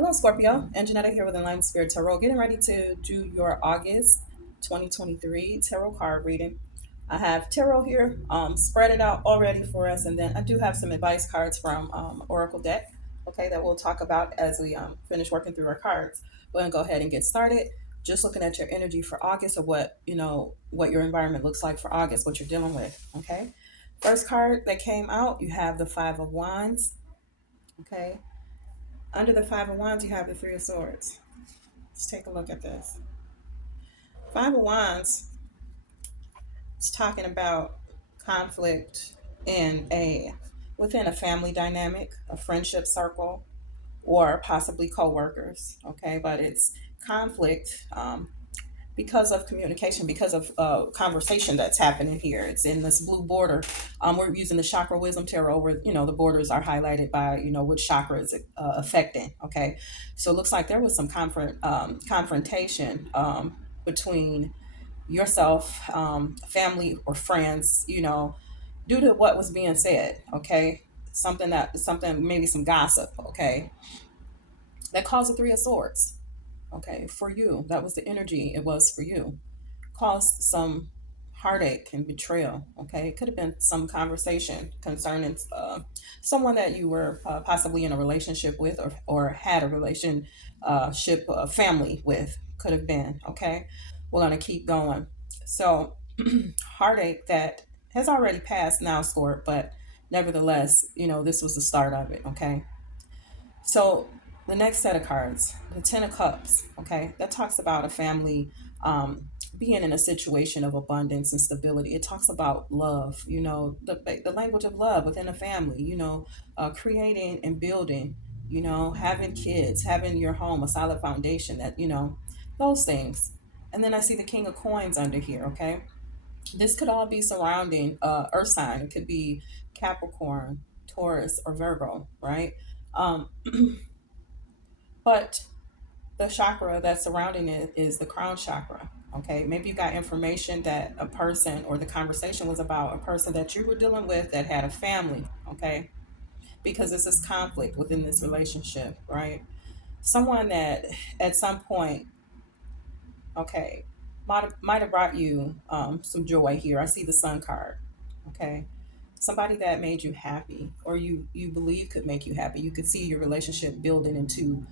Hello, Scorpio. And Janetta here with Enlightened Spirit Tarot. Getting ready to do your August 2023 tarot card reading. I have tarot here, spread it out already for us, and then I do have some advice cards from Oracle deck. Okay, that we'll talk about as we finish working through our cards. We're gonna go ahead and get started. Just looking at your energy for August, or what your environment looks like for August, what you're dealing with. Okay, first card that came out, you have the Five of Wands. Okay, under the Five of Wands, you have the Three of Swords. Let's take a look at this. Five of Wands is talking about conflict in a within a family dynamic, a friendship circle, or possibly co-workers. Okay, but it's conflict because of communication, because of conversation that's happening here. It's in this blue border. We're using the chakra wisdom tarot, where the borders are highlighted by which chakra is affecting. Okay, so it looks like there was some confrontation between yourself, family, or friends. Due to what was being said. Okay, something maybe some gossip. Okay, that caused the Three of Swords. Okay, for you, that was the energy. It was for you, caused some heartache and betrayal. Okay, it could have been some conversation concerning someone that you were possibly in a relationship with, or had a relationship family with. Could have been. Okay, we're going to keep going. So heartache that has already passed now, Scorp, but nevertheless, this was the start of it. Okay, so the next set of cards, the Ten of Cups, okay, that talks about a family being in a situation of abundance and stability. It talks about love, the language of love within a family, creating and building, having kids, having your home, a solid foundation those things. And then I see the King of Coins under here, okay? This could all be surrounding Earth sign. It could be Capricorn, Taurus, or Virgo, right? Um, but the chakra that's surrounding it is the crown chakra. Okay, maybe you got information that a person, or the conversation was about a person that you were dealing with that had a family. Okay, because this is conflict within this relationship, right? Someone that at some point, okay, might have brought you some joy here. I see the Sun card. Okay, somebody that made you happy, or you believe could make you happy. You could see your relationship building into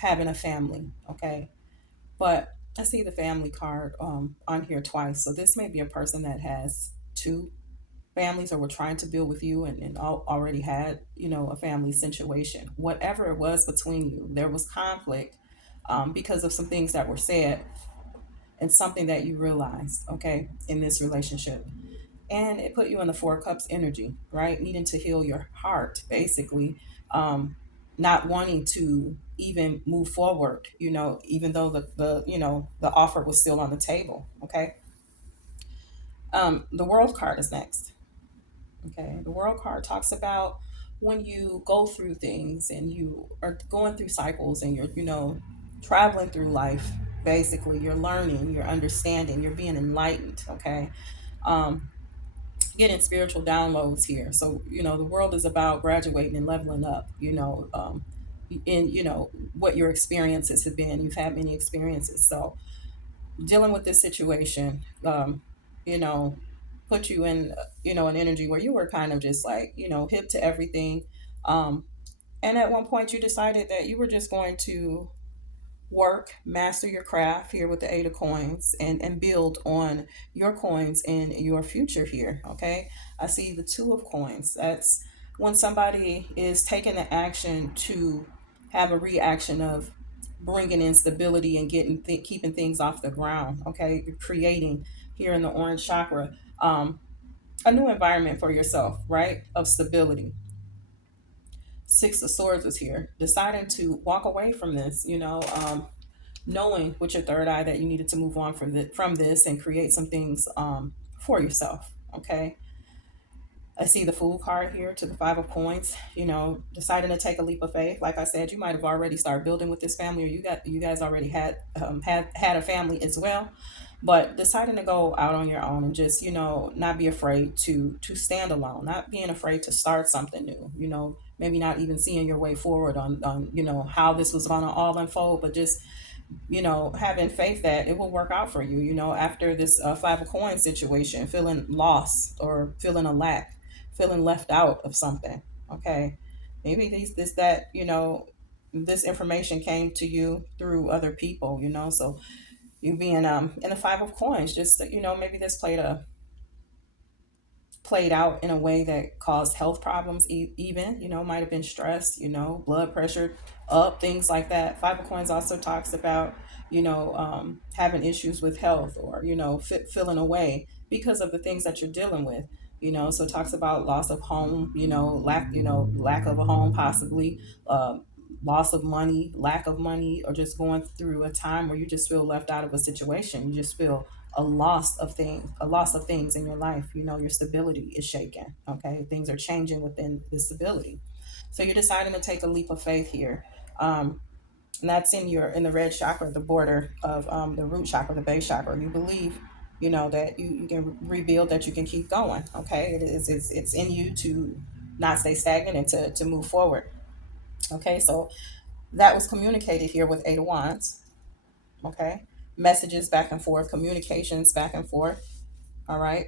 having a family. Okay, but I see the family card on here twice. So this may be a person that has two families, or were trying to build with you, and already had a family situation. Whatever it was between you, there was conflict because of some things that were said, and something that you realized, okay, in this relationship. And it put you in the Four of Cups energy, right? Needing to heal your heart, basically. Not wanting to even move forward, even though the offer was still on the table. Okay. The World card is next. Okay, the World card talks about when you go through things, and you are going through cycles, and you're traveling through life. Basically, you're learning, you're understanding, you're being enlightened. Okay. um, Getting spiritual downloads here. So the world is about graduating and leveling up. In what your experiences have been. You've had many experiences, so dealing with this situation, you know, put you in an energy where you were kind of just like hip to everything. Um, and at one point, you decided that you were just going to work, master your craft here with the Eight of Coins, and build on your coins in your future here. Okay. I see the Two of Coins. That's when somebody is taking the action to have a reaction of bringing in stability and keeping things off the ground. Okay. You're creating here in the orange chakra a new environment for yourself, right? Of stability. Six of Swords is here, deciding to walk away from this, knowing with your third eye that you needed to move on from this and create some things for yourself. Okay. I see the Fool card here to the Five of Coins. Deciding to take a leap of faith. Like I said, you might have already started building with this family, or you guys already had a family as well. but deciding to go out on your own and just, not be afraid to stand alone, not being afraid to start something new, maybe not even seeing your way forward on how this was going to all unfold, but just having faith that it will work out for you, after this five of coins situation, feeling lost or feeling a lack, feeling left out of something. Okay. Maybe this, that, this information came to you through other people, so you being in the five of coins, just, maybe this played out in a way that caused health problems, even, might have been stress, blood pressure up, things like that. Five of coins also talks about, having issues with health, or, feeling away because of the things that you're dealing with. So it talks about loss of home, lack of a home, possibly, loss of money, lack of money, or just going through a time where you just feel left out of a situation. You just feel a loss of things in your life. Your stability is shaken. Okay, things are changing within the stability. So you're deciding to take a leap of faith here. And that's in the red chakra, the border of the root chakra, the base chakra. You believe, that you can rebuild, that you can keep going. Okay, it's in you to not stay stagnant and to move forward. Okay, so that was communicated here with Eight of Wands. Okay, messages back and forth, communications back and forth. All right,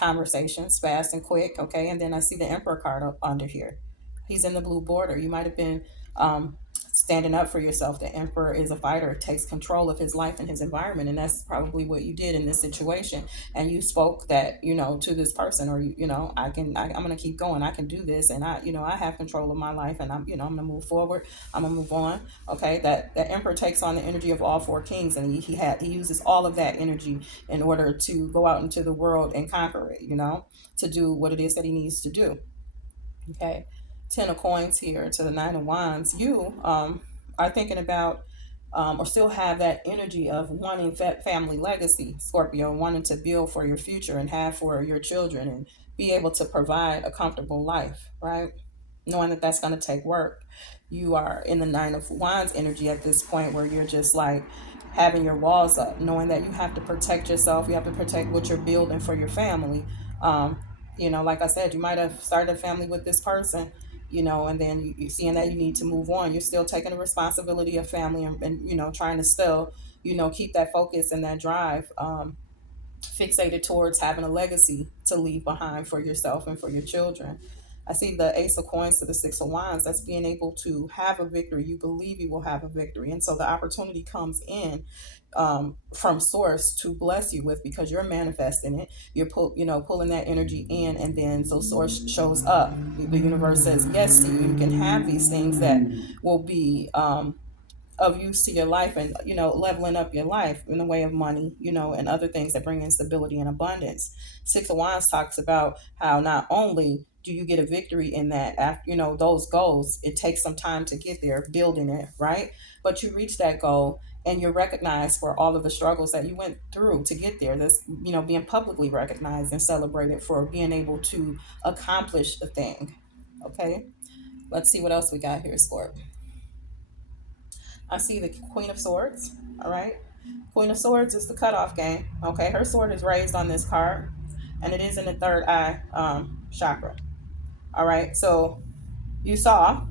conversations fast and quick. Okay, and then I see the Emperor card up under here. He's in the blue border. You might have been standing up for yourself. The Emperor is a fighter, takes control of his life and his environment, and that's probably what you did in this situation. And you spoke that, to this person, or I'm going to keep going, I can do this, and I have control of my life, and I'm going to move forward, I'm going to move on. Okay, that Emperor takes on the energy of all four kings, and he uses all of that energy in order to go out into the world and conquer it, to do what it is that he needs to do. Okay. Ten of coins here to the Nine of Wands. You are thinking about, or still have that energy of wanting family legacy, Scorpio, wanting to build for your future and have for your children and be able to provide a comfortable life, right? Knowing that that's going to take work. You are in the Nine of Wands energy at this point, where you're just like having your walls up, knowing that you have to protect yourself, you have to protect what you're building for your family. um, like I said, you might have started a family with this person, and then you seeing that you need to move on. You're still taking the responsibility of family, and trying to still, keep that focus and that drive, fixated towards having a legacy to leave behind for yourself and for your children. I see the Ace of Coins to the Six of Wands. That's being able to have a victory. You believe you will have a victory. And so the opportunity comes in, from source to bless you with, because you're manifesting it. You're pulling that energy in, and then so source shows up. The universe says yes to you. You can have these things that will be, of use to your life, and leveling up your life in the way of money, and other things that bring in stability and abundance. Six of Wands talks about how not only do you get a victory in that, after those goals, it takes some time to get there, building it, right? But you reach that goal, and you're recognized for all of the struggles that you went through to get there. This, being publicly recognized and celebrated for being able to accomplish a thing. Okay, let's see what else we got here, Scorp. I see the Queen of Swords. All right. Queen of Swords is the cutoff game. Okay. Her sword is raised on this card, and it is in the third eye chakra. All right. So you saw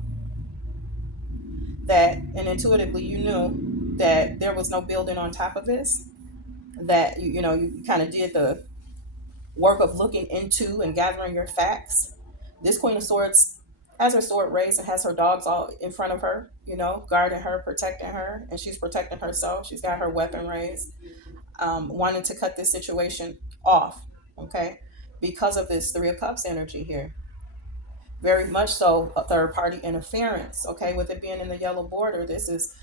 that, and intuitively you knew that there was no building on top of this, that you kind of did the work of looking into and gathering your facts. This Queen of Swords has her sword raised and has her dogs all in front of her, guarding her, protecting her, and she's protecting herself. She's got her weapon raised, wanting to cut this situation off, okay, because of this Three of Cups energy here. Very much so a third party interference, okay, with it being in the yellow border. This is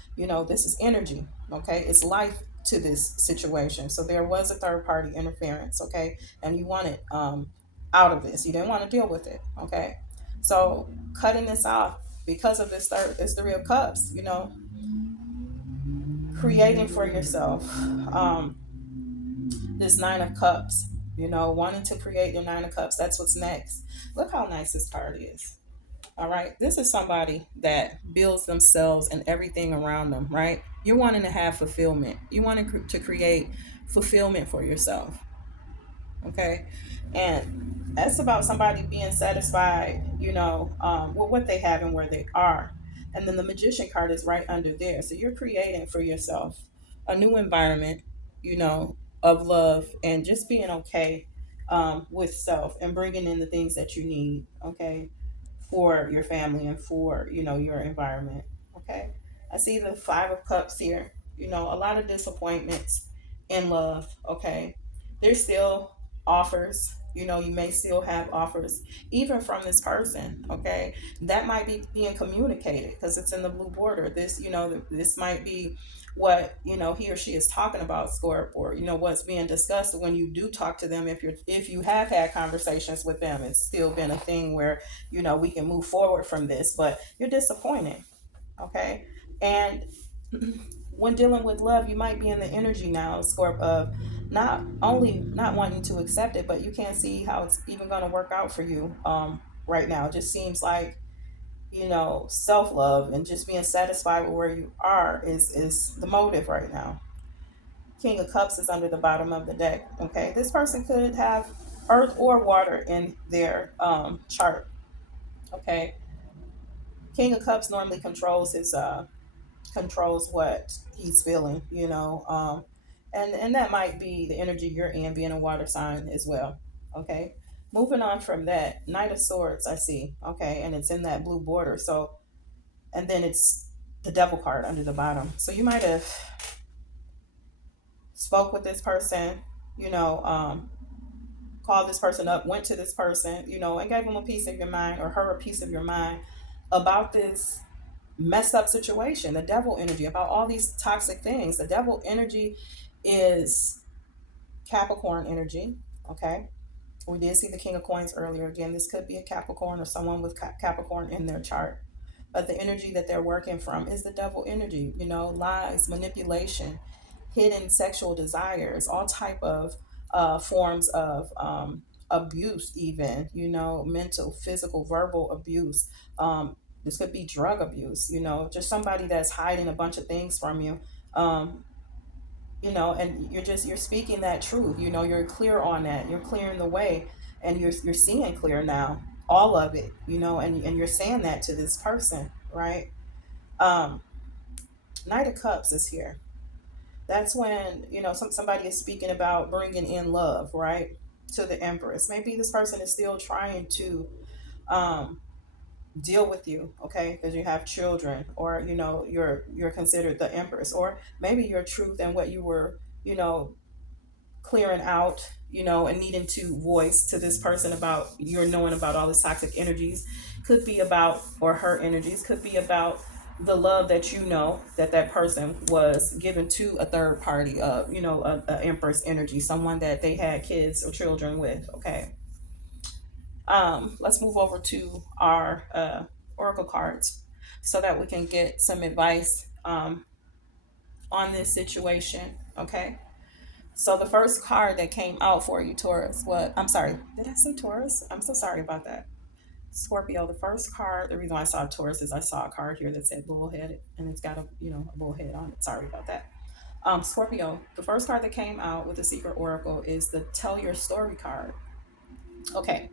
energy, okay, it's life to this situation. So there was a third party interference, okay, and you wanted out of this, you didn't want to deal with it, okay. So cutting this off because of this Three of Cups, creating for yourself, this Nine of Cups, wanting to create your Nine of Cups. That's what's next. Look how nice this card is. All right. This is somebody that builds themselves and everything around them, right? You're wanting to have fulfillment. You want to create fulfillment for yourself. Okay, and that's about somebody being satisfied, with what they have and where they are. And then the magician card is right under there, so you're creating for yourself a new environment, of love and just being okay, with self, and bringing in the things that you need, okay, for your family and for your environment. Okay, I see the Five of Cups here. A lot of disappointments in love. Okay, there's still offers. You may still have offers even from this person. Okay, that might be being communicated because it's in the blue border. This might be what he or she is talking about, Scorp, or what's being discussed when you do talk to them. If you have had conversations with them, it's still been a thing where we can move forward from this, but you're disappointed. Okay, and when dealing with love, you might be in the energy now, Scorp, of not only not wanting to accept it, but you can't see how it's even going to work out for you, right now. It just seems like self-love and just being satisfied with where you are is the motive right now. King of Cups is under the bottom of the deck. Okay, this person could have earth or water in their chart. Okay, King of Cups normally controls what he's feeling, and that might be the energy you're in, being a water sign as well. Okay, moving on from that, Knight of Swords I see. Okay, and it's in that blue border. So, and then it's the Devil card under the bottom. So you might have spoke with this person, you know, um, called this person up, went to this person, and gave them a piece of your mind, or her a piece of your mind about this messed up situation, the devil energy, about all these toxic things. The devil energy is Capricorn energy. Okay. We did see the King of Coins earlier. Again, this could be a Capricorn or someone with Capricorn in their chart. But the energy that they're working from is the devil energy, lies, manipulation, hidden sexual desires, all type of forms of abuse, even, mental, physical, verbal abuse. This could be drug abuse, just somebody that's hiding a bunch of things from you. Um, and you're speaking that truth. You're clear on that. You're clearing the way, and you're seeing clear now, all of it. And you're saying that to this person, right? Um, Knight of Cups is here. That's when somebody is speaking about bringing in love, right, to the Empress. Maybe this person is still trying to um, deal with you, okay, because you have children, or you're considered the Empress, or maybe your truth and what you were clearing out, and needing to voice to this person about your knowing about all these toxic energies, could be about, or her energies could be about the love that that person was given to a third party, a Empress energy, someone that they had kids or children with. Okay, let's move over to our oracle cards so that we can get some advice on this situation. Okay, so the first card that came out for you, Taurus, what? I'm sorry, did I say Taurus? I'm so sorry about that. Scorpio, the first card, the reason why I saw Taurus is I saw a card here that said bullheaded, and it's got a bullhead on it. Sorry about that. Scorpio, the first card that came out with the Secret Oracle is the Tell Your Story card. Okay,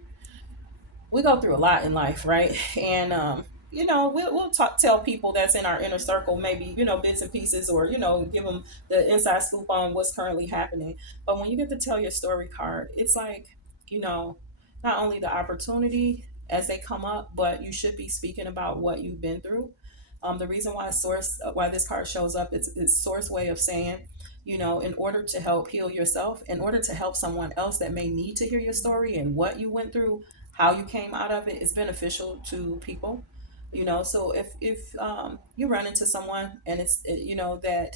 we go through a lot in life, right? And we'll tell people that's in our inner circle, maybe bits and pieces, or give them the inside scoop on what's currently happening. But when you get to Tell Your Story card, it's like, you know not only the opportunity as they come up, but you should be speaking about what you've been through. The reason why this card shows up, it's source way of saying, in order to help heal yourself, in order to help someone else that may need to hear your story and what you went through, how you came out of it, is beneficial to people. So if you run into someone and that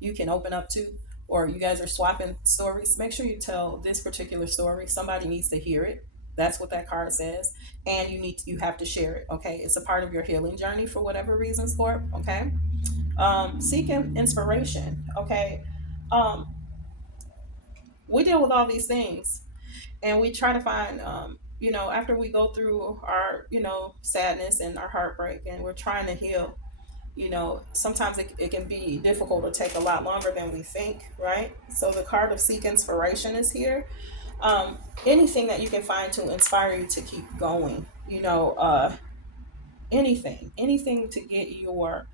you can open up to, or you guys are swapping stories, make sure you tell this particular story. Somebody needs to hear it. That's what that card says. And you have to share it. Okay, it's a part of your healing journey for whatever reasons for it. Okay, seeking inspiration. Okay, um, we deal with all these things, and we try to find, after we go through our sadness and our heartbreak, and we're trying to heal, Sometimes it can be difficult or take a lot longer than we think, right? So the card of seek inspiration is here. Anything that you can find to inspire you to keep going, anything to get your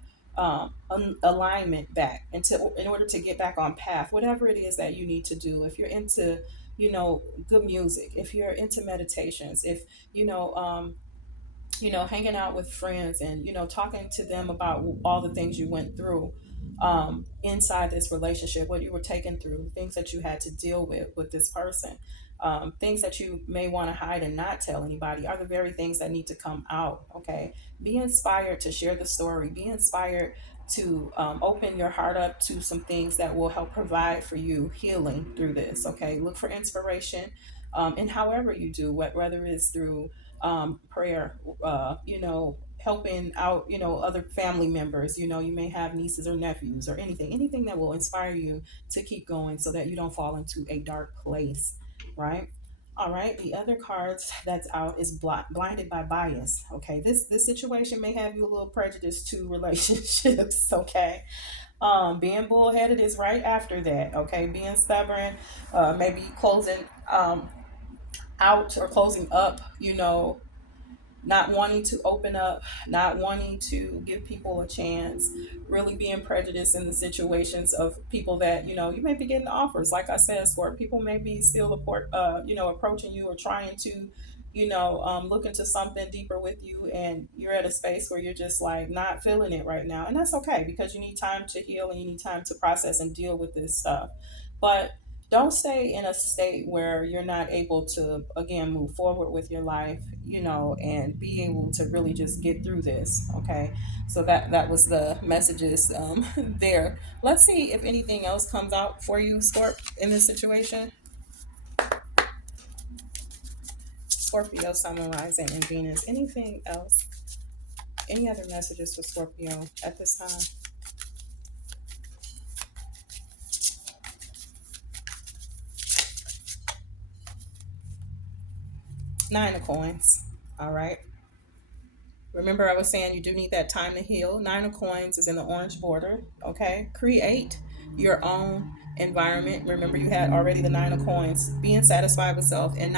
alignment back, and in order to get back on path, whatever it is that you need to do. If you're into, good music, if you're into meditations, if you know hanging out with friends and talking to them about all the things you went through inside this relationship, what you were taking through, things that you had to deal with this person, things that you may want to hide and not tell anybody, are the very things that need to come out. Okay, be inspired to share the story. Be inspired to open your heart up to some things that will help provide for you healing through this. Okay, look for inspiration, and however you do, whether it's through prayer, helping out, other family members. You may have nieces or nephews or anything that will inspire you to keep going so that you don't fall into a dark place, right? All right. The other cards that's out is blinded by bias. Okay. This situation may have you a little prejudiced to relationships. Okay. Being bullheaded is right after that. Okay. Being stubborn, maybe closing out or closing up, not wanting to open up, not wanting to give people a chance, really being prejudiced in the situations of people that you may be getting offers. Like I said, Squirt, people may be still approaching you or trying to, look into something deeper with you, and you're at a space where you're just like not feeling it right now, and that's okay because you need time to heal and you need time to process and deal with this stuff. But don't stay in a state where you're not able to again move forward with your life, and be able to really just get through this. Okay, so that was the messages there. Let's see if anything else comes out for you, Scorp, in this situation. Scorpio, Sun, Rising, and Venus. Anything else? Any other messages for Scorpio at this time? Nine of Coins. All right. Remember, I was saying you do need that time to heal. Nine of Coins is in the orange border. Okay. Create your own environment. Remember, you had already the Nine of Coins, being satisfied with self, and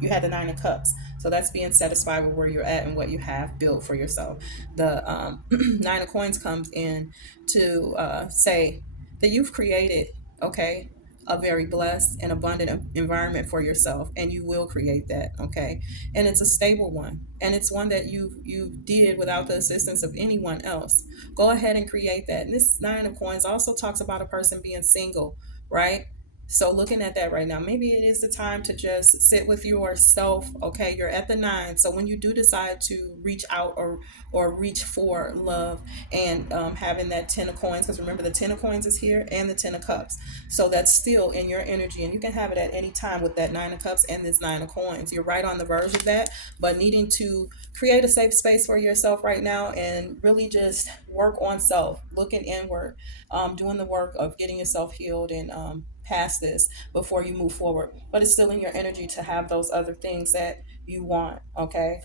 you had the Nine of Cups. So that's being satisfied with where you're at and what you have built for yourself. The Nine of Coins comes in to say that you've created, okay, a very blessed and abundant environment for yourself, and you will create that. Okay, and it's a stable one, and it's one that you did without the assistance of anyone else. Go ahead and create that. And this Nine of Coins also talks about a person being single, right? So looking at that right now, maybe it is the time to just sit with yourself. Okay, you're at the nine. So when you do decide to reach out or reach for love, and having that Ten of Coins, because remember the Ten of Coins is here and the Ten of Cups, so that's still in your energy, and you can have it at any time with that Nine of Cups and this Nine of Coins. You're right on the verge of that, but needing to create a safe space for yourself right now and really just work on self, looking inward, doing the work of getting yourself healed and past this before you move forward. But it's still in your energy to have those other things that you want. Okay.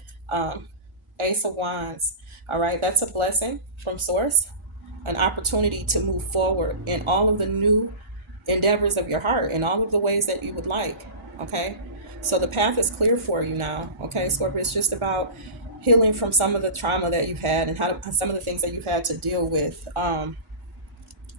Ace of Wands. All right. That's a blessing from Source, an opportunity to move forward in all of the new endeavors of your heart in all of the ways that you would like. Okay. So the path is clear for you now. Okay, Scorpio, it's just about healing from some of the trauma that you've had and some of the things that you've had to deal with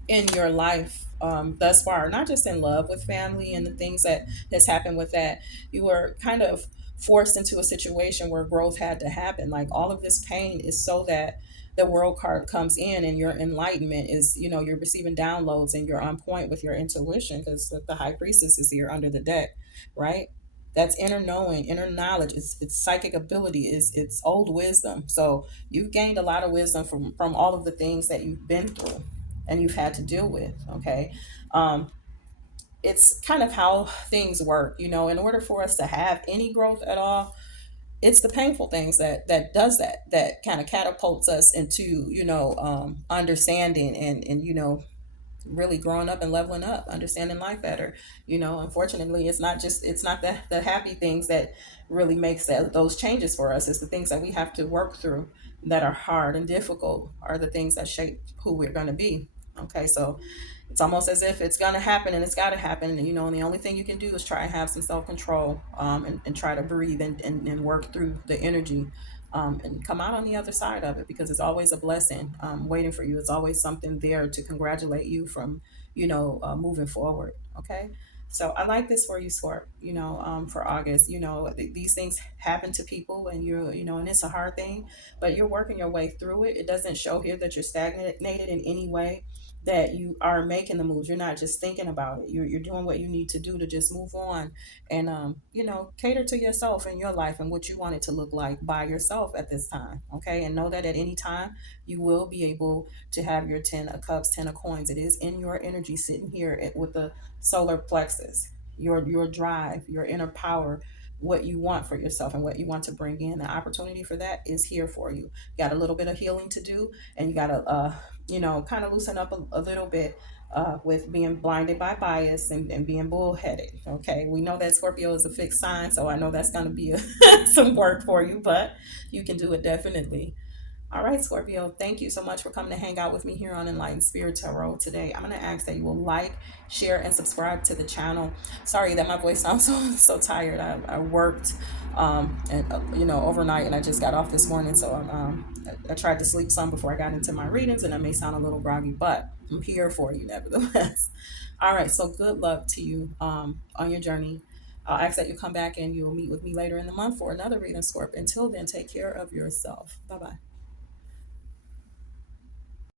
in your life thus far, not just in love with family and the things that has happened with that. You were kind of forced into a situation where growth had to happen. Like all of this pain is so that the world card comes in and your enlightenment is, you're receiving downloads and you're on point with your intuition because the high priestess is here under the deck, right? That's inner knowing, inner knowledge. It's psychic ability. It's old wisdom. So you've gained a lot of wisdom from all of the things that you've been through and you've had to deal with. Okay. um, it's kind of how things work, in order for us to have any growth at all. It's the painful things that does that kind of catapults us into understanding and really growing up and leveling up, understanding life better. Unfortunately, it's not the happy things that really makes those changes for us. It's the things that we have to work through that are hard and difficult are the things that shape who we're going to be. Okay, so it's almost as if it's going to happen and it's got to happen, and the only thing you can do is try and have some self-control, and try to breathe and work through the energy, and come out on the other side of it, because it's always a blessing, waiting for you. It's always something there to congratulate you from, moving forward. Okay. So I like this for you, Scorp, for August. These things happen to people, and and it's a hard thing, but you're working your way through it. It doesn't show here that you're stagnated in any way, that you are making the moves. You're not just thinking about it. You're doing what you need to do to just move on, and cater to yourself and your life and what you want it to look like by yourself at this time. Okay, and know that at any time you will be able to have your 10 of cups, 10 of coins. It is in your energy, sitting here with the solar plexus, your drive, your inner power, what you want for yourself and what you want to bring in. The opportunity for that is here for you. You got a little bit of healing to do, and you got to kind of loosen up a little bit, with being blinded by bias and being bullheaded. Okay, we know that Scorpio is a fixed sign, so I know that's going to be some work for you, but you can do it definitely. All right, Scorpio, thank you so much for coming to hang out with me here on Enlightened Spirit Tarot today. I'm going to ask that you will like, share, and subscribe to the channel. Sorry that my voice sounds so tired. I worked, and overnight, and I just got off this morning, so I tried to sleep some before I got into my readings, and I may sound a little groggy, but I'm here for you nevertheless. All right, so good luck to you, on your journey. I'll ask that you come back and you'll meet with me later in the month for another reading, Scorp. Until then, take care of yourself. Bye bye.